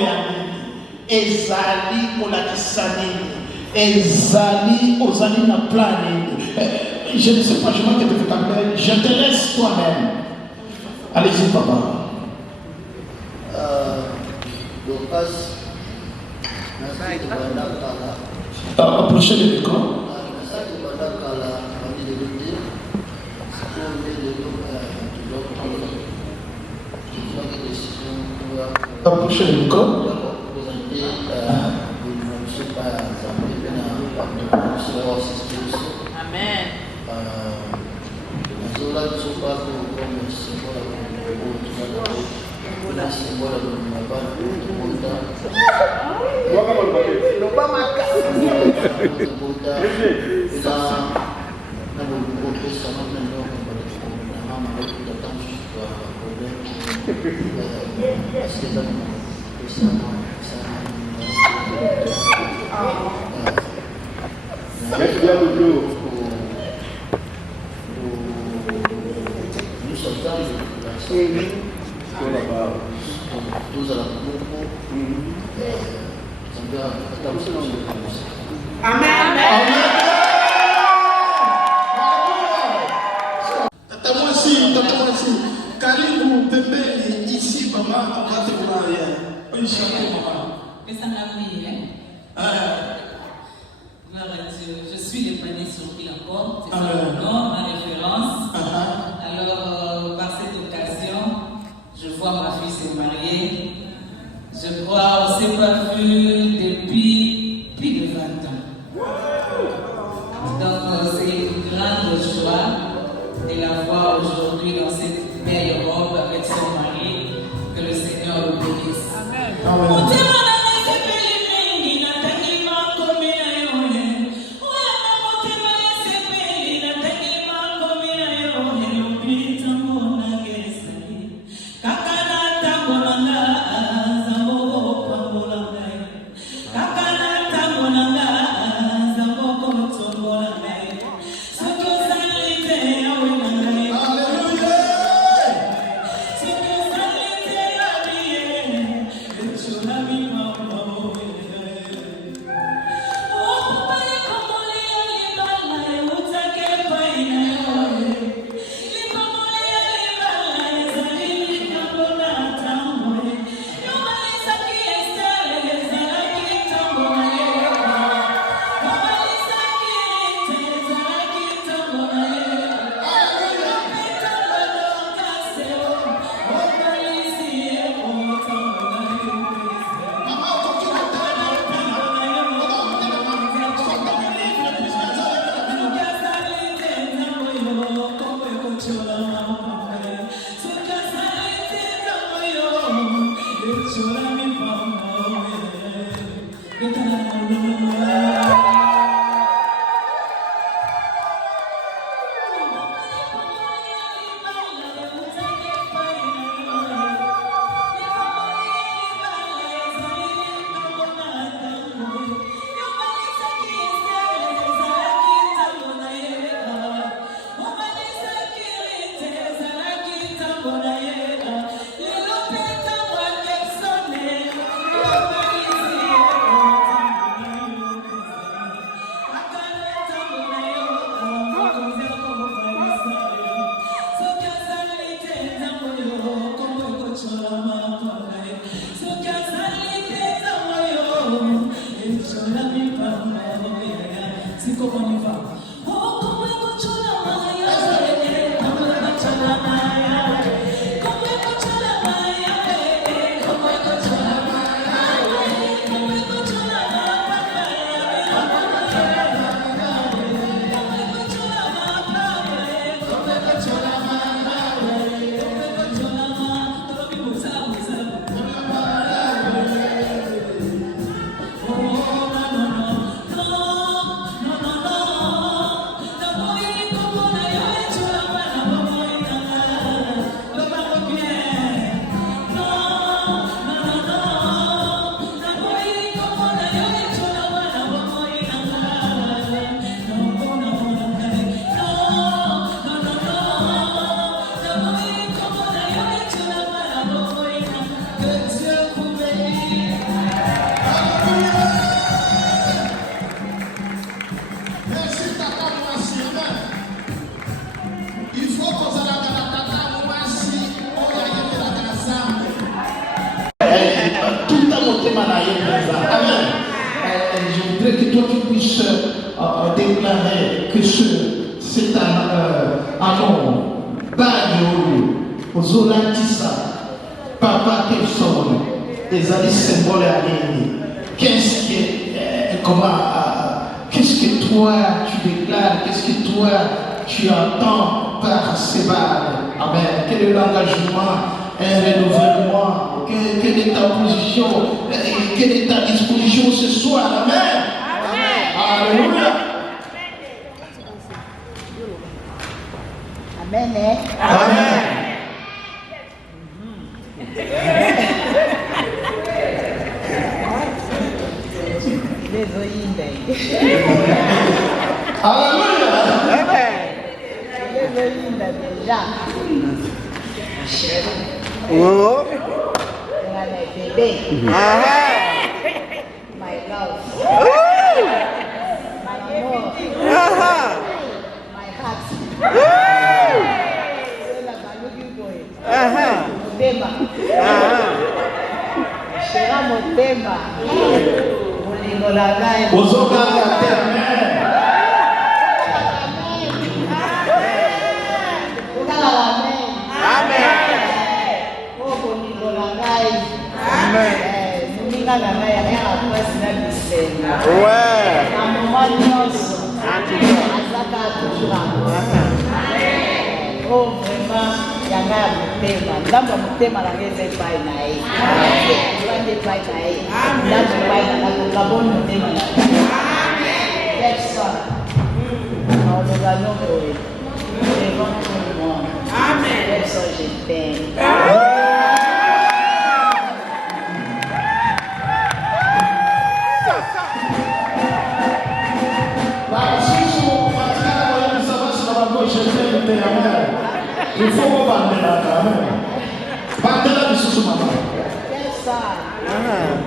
et ezali on a dit ezali ozali na plan. Je ne sais pas, je manque de vocabulaire. Je te laisse toi-même. Allez-y, papa. Approchez le micro. Approchez le micro. Amen. Karibu pembeni ici mama wakati unaye. Inshallah mama. Gloire à Dieu. Je suis le premier surpris encore. C'est ça mon nom, ma référence. Alors, par cette occasion, je vois ma fille se marier. Je crois on ne s'est pas vu depuis plus de 20 ans. Donc, c'est une grande joie de la voir aujourd'hui dans cette belle robe avec son mari. Que le Seigneur le bénisse. Amen. Amen. Je voudrais que toi tu puisses déclarer que c'est un nom. Aux Olatissa, Papa Kefson, les amis symboles à l'ennemi. Qu'est-ce que toi tu déclares, qu'est-ce que toi tu entends par ces balles? Amen. Quel est l'engagement, un renouvellement? Quelle est ta position? Quelle est ta disposition ce soir? Amen. Alléluia. Amen. Amen. Alléluia. Oh. My love. My heart. Motema. Shera motema. Molingo la ngai. Amen. Oh, vraiment, il y en a un thème. Dans mon thème, on a fait pas une aïe. Il faut qu'on parle de la caméra. Parle de la vie sur maman.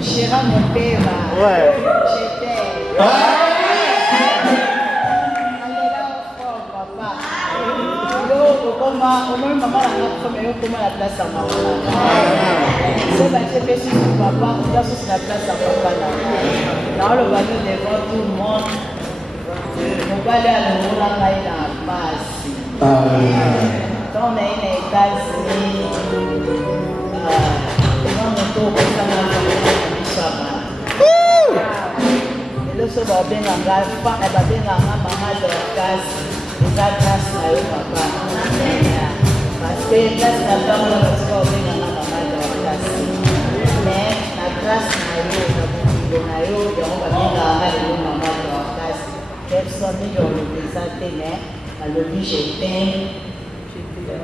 Chéra mon père. Ouais. J'étais. Papa. Au moins, maman a la place à maman. Si on a fait sur papa, on doit sur la place à papa. Dans le ballon devant tout le monde, on va aller à l'eau là, il y a la base. Quand on est aux États-Unis, on est au le soir, on bien engagé, pas à bien maman de la classe, les grâce à eux, papa. Parce que grâce à la dame, on bien maman de la classe. Mais la grâce à eux, on va bien maman de la classe. Personne ne le présenté, mais à l'objet, je t'aime. Je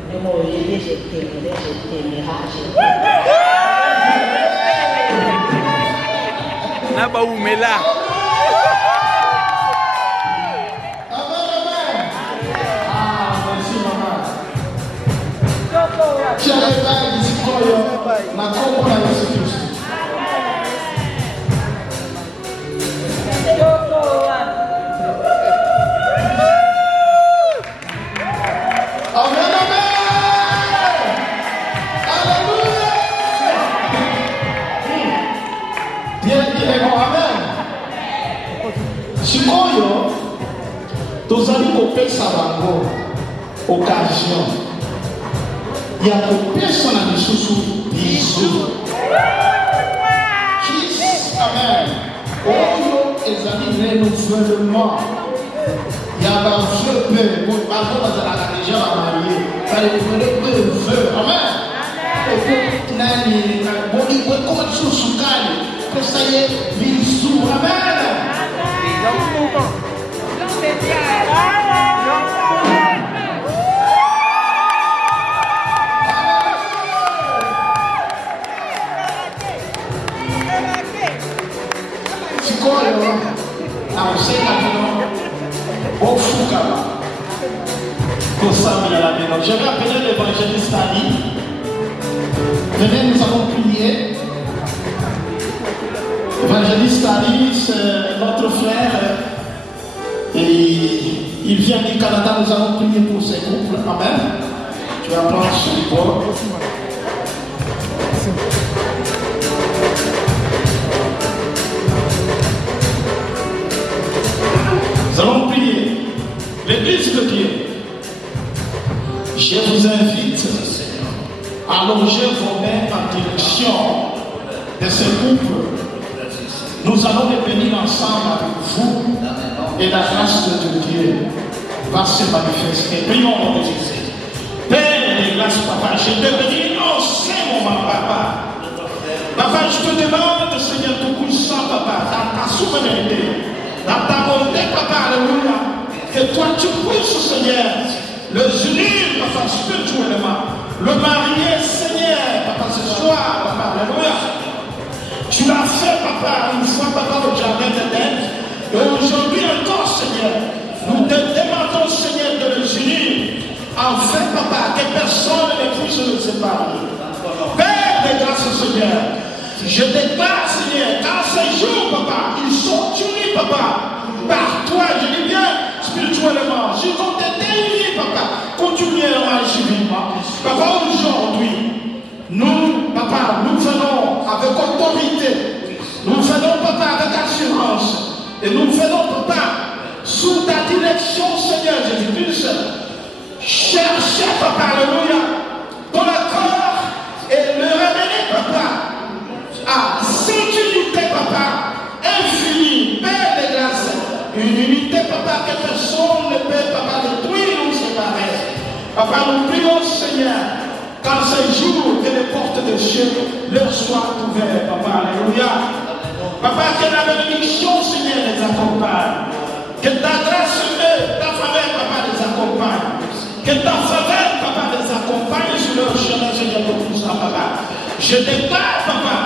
occasion. Il y a personne à dessous bisous. Amen. Audio les amis renouvellement. Il y a un feu peu. Bon, avant de la déjà marié. Ça les prenait peu de feu. Amen. Et puis, nani, bon, il faut comme sous soukali. Que ça y est, bisous. Amen. Je vais appeler l'évangéliste Ali. Venez, nous allons prier. L'évangéliste Ali, c'est notre frère. Et il vient du Canada. Nous allons prier pour ces couples. Amen. Tu vas prendre sur le bord. Nous allons revenir ensemble avec vous et la grâce de Dieu va se manifester. Prions au nom de Jésus. Père de grâce, papa, je te bénis en ce moment, papa. Papa, je te demande, Seigneur Tout-Puissant, papa, dans ta souveraineté, dans ta bonté, papa, alléluia, que toi tu puisses, Seigneur, le unir, papa, spirituellement, le marier, Seigneur, papa, ce soir, papa, alléluia. Tu l'as fait, papa, une fois, papa, au jardin d'Éden, et aujourd'hui encore, Seigneur, nous te demandons, Seigneur, de les unir, enfin, papa, que personne ne puisse nous séparer. Père de grâce, Seigneur, je déclare, Seigneur, dans ces jours, papa, ils sont unis, papa, par toi, je dis bien, spirituellement, ils ont été unis, papa, continuellement et civilement. Papa, aujourd'hui, nous, papa, nous venons avec autorité, nous venons, papa, avec assurance, et nous venons, papa, sous ta direction, Seigneur Jésus-Christ, chercher, papa, alléluia, ton accord et le ramener, papa, à cette unité, papa, infinie, Père de grâce, une unité, papa, que personne ne peut, papa, détruire ou séparer. Papa, nous prions, Seigneur, qu'en ces jours, que les portes des cieux leur soient ouvertes, papa, alléluia. Papa, que la bénédiction, Seigneur, les accompagne. Que ta grâce et ta faveur, papa, les accompagne. Que ta faveur, papa, les accompagne sur leur chemin, Seigneur, pour tout ça, papa. Je déclare, papa,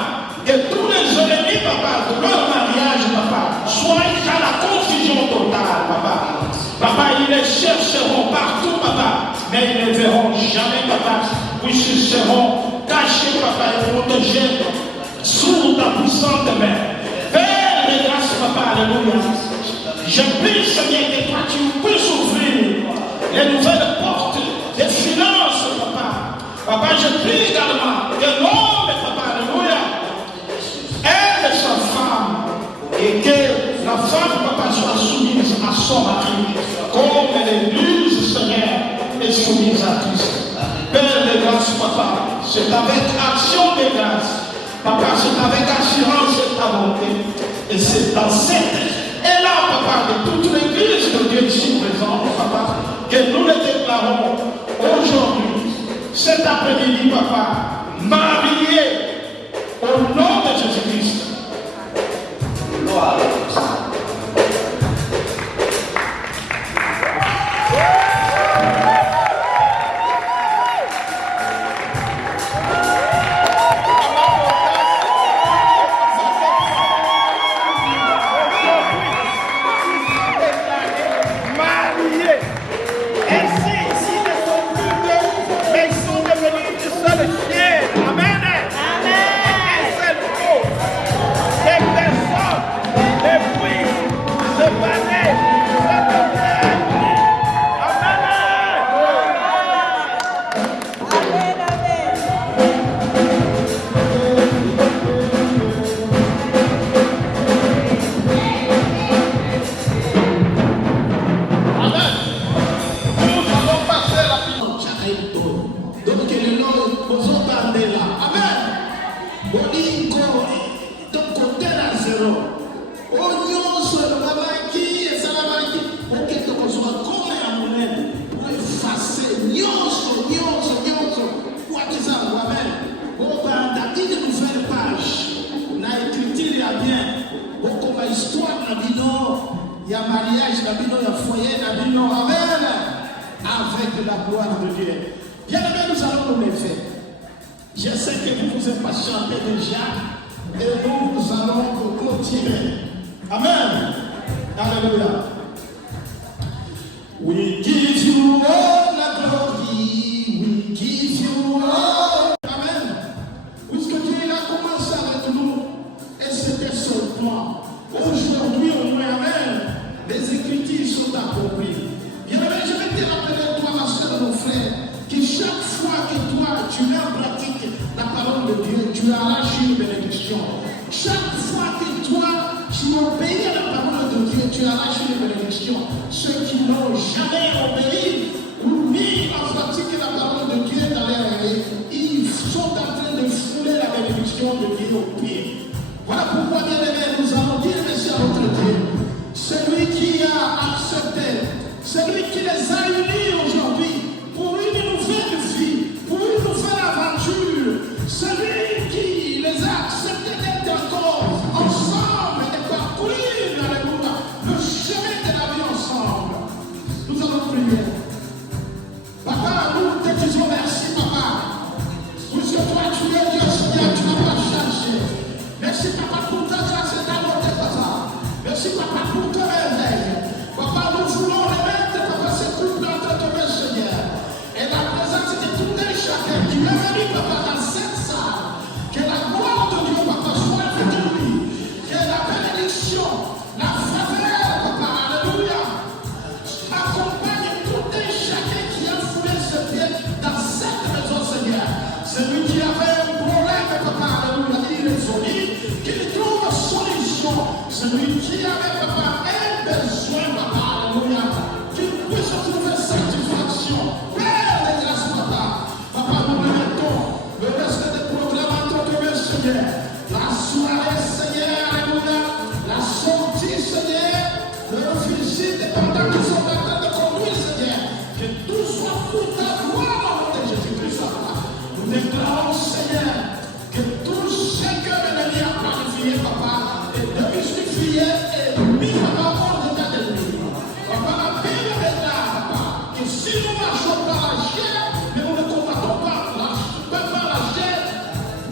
que tous les ennemis, papa, de leur mariage, papa, soient à la confusion totale, papa. Papa, ils les chercheront partout, papa, mais ils ne verront jamais, papa, puisqu'ils seront cachés, papa, et protégés sous ta puissante main. Père de grâce, papa, alléluia. Je prie, Seigneur, que toi, tu puisses ouvrir les nouvelles portes des finances, papa. Papa, je prie également que l'homme, papa, alléluia, aide sa femme et que la femme, papa, soit soumise à son mari, comme l'Église, Seigneur, est soumise à Christ. Père de grâce, papa, c'est avec action de grâce, papa, c'est avec assurance et ta bonté, et c'est dans cette élan, papa, de toute l'Église de Dieu ici présente, papa, que nous le déclarons aujourd'hui, cet après-midi, papa, mariés au nom de Jésus-Christ. Gloire. Voilà Merci papa pour ta grâce et ta bonté, papa. Merci papa pour ton réveil. Papa, nous voulons remettre, papa, ce couple entre tes mains, Seigneur. Et la présence de tout un chacun qui est venu, papa, dans cette salle. Que la gloire de Dieu, papa, soit avec lui. Que la bénédiction, la faveur, papa, alléluia, accompagne tout un chacun qui a foulé ce pied dans cette maison, Seigneur. Celui qui avait un problème, papa, alléluia, irrésolu, qu'il trouve solution. Celui qui avait, papa, un besoin, papa, alléluia, qu'il puisse trouver satisfaction. Père de grâce, papa. Papa, nous remettons le reste des programmes entre tes mains, Seigneur. La soirée, Seigneur, alléluia, la sortie, Seigneur, le réfugié dépendant qui sont en train de conduire, Seigneur. Que tout soit pour ta gloire au nom de Jésus-Christ, papa. Nous déclarons, Seigneur, que tout chacun de l'ennemi a planifié, papa, et de mystifier et mis, papa, hors d'état de lui. Papa, la Bible déclare, papa, que si nous marchons par la chair, mais nous ne combattons pas la chair,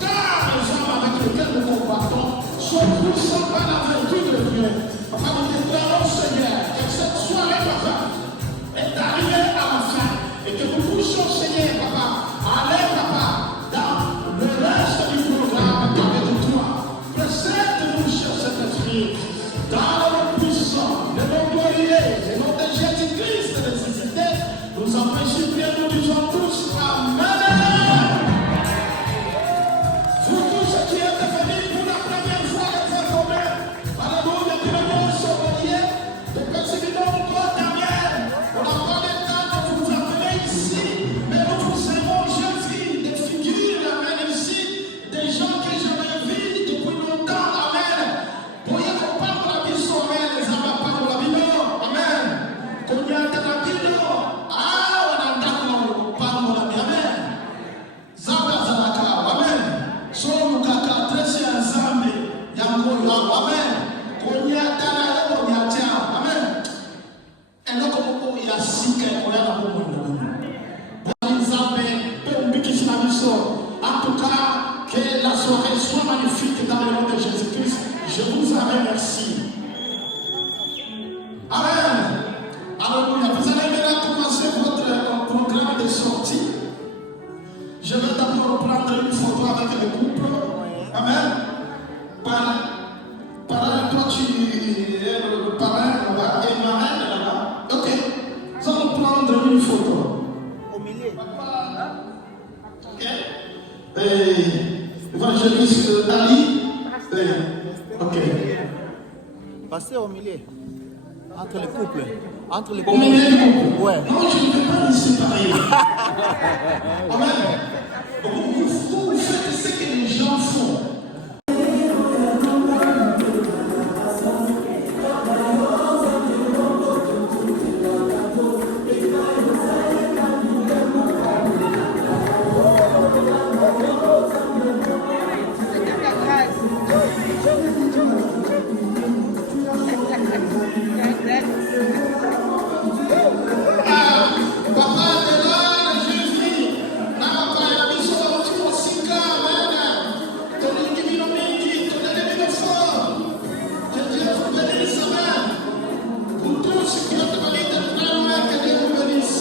car les hommes avec lesquels nous combattons sont puissants par la vertu de Dieu. Papa, nous déclarons, Seigneur, que cette soirée, papa, est arrivée à la fin, et que nous puissions, Seigneur, papa, aller, papa, dans le reste du programme avec toi. Précède-nous, cher Saint-Esprit, dans le puissant, le nom glorieux, le nom de Jésus-Christ de ressuscité, nous en prions, nous disons tous Amen. Vous tous qui êtes venus pour la première fois et faire commun, alléluia, que le monde soit relié, de persévérance au corps d'Amen. On n'a pas le temps de vous appeler ici, mais nous vous aimons, jeunes filles, des figures, Amen, ici, des gens que j'avais vus depuis longtemps, Amen. Voyez qu'on parle de la vie, Amen, les amas parlent de la vie, Amen. Qu'on y a de la vie, ah, on a d'accord, parle de la vie, Amen. Zaba Zalaka, Amen. Somu kaka tresi ya zambi ya moyo wangu, Amen. Konya dana leo ya tia, Amen. Eloko moko ya sika koya na moko ndogo. Bwana Zambe, pe mbiki na miso. En tout cas, que la soirée soit magnifique dans le nom de Jésus-Christ. Je vous en remercie. Amen. Alléluia. Vous allez maintenant commencer votre programme de sortie. Je vais d'abord prendre une photo avec le couple. Amen. Toi, tu es le parrain là-bas et marraine là-bas. Ok. Nous allons prendre une photo. Au milieu. Ok. Évangéliste Ali. Ok. Passez au milieu. Entre les couples. Entre les Au couples. milieu du couple. Ouais. Non, je ne vais pas les séparer. Amen. Vous faites ce que les gens font. Papa, de là, Jésus, na papa, la mission, tu vas s'y Amen. Ton équipe, ton équipe, fort. Que Dieu vous bénisse, Amen. Pour tous qui ont demandé de frères, que Dieu vous bénisse.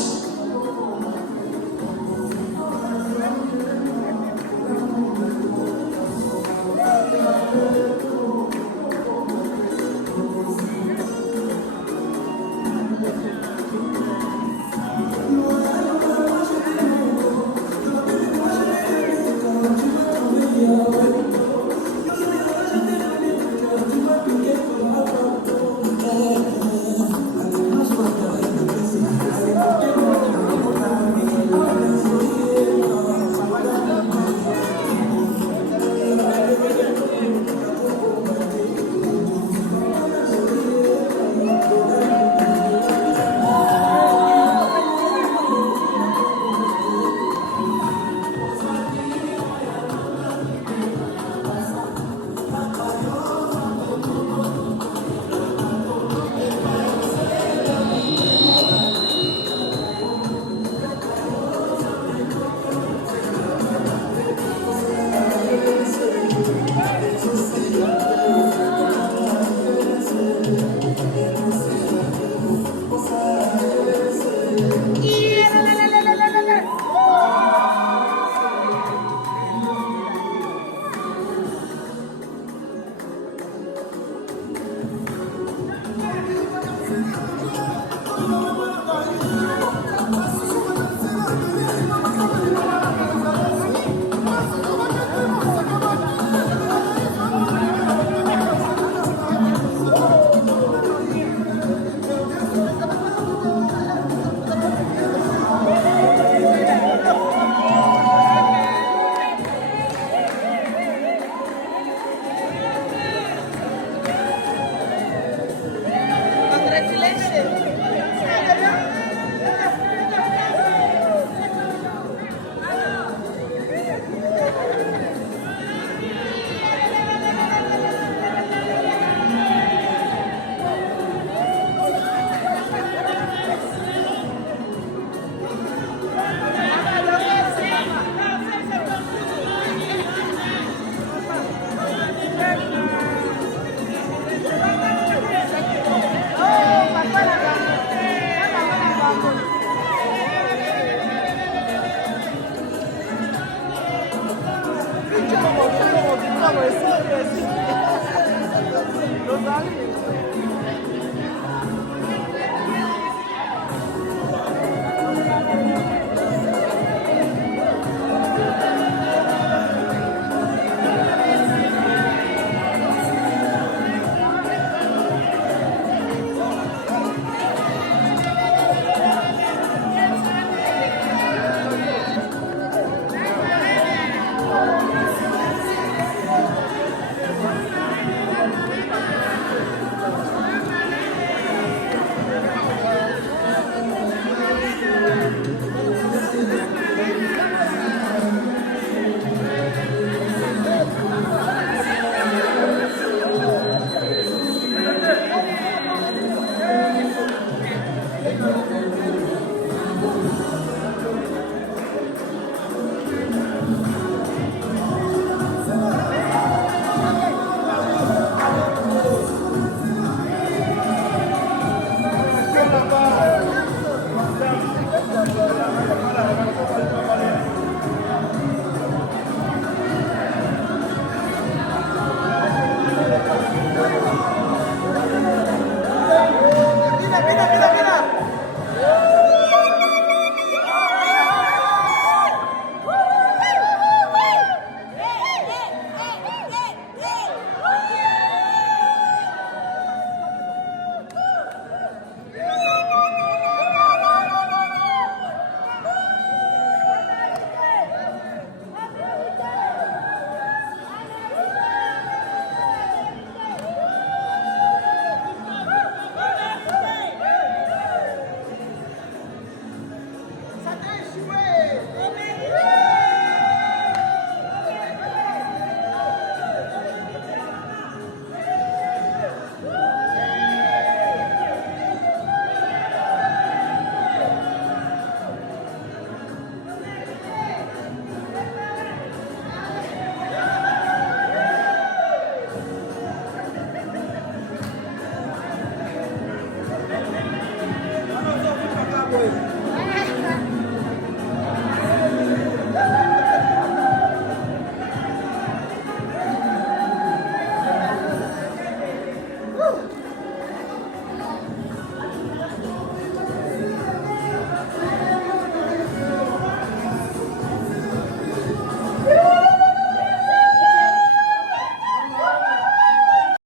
Hallelujah.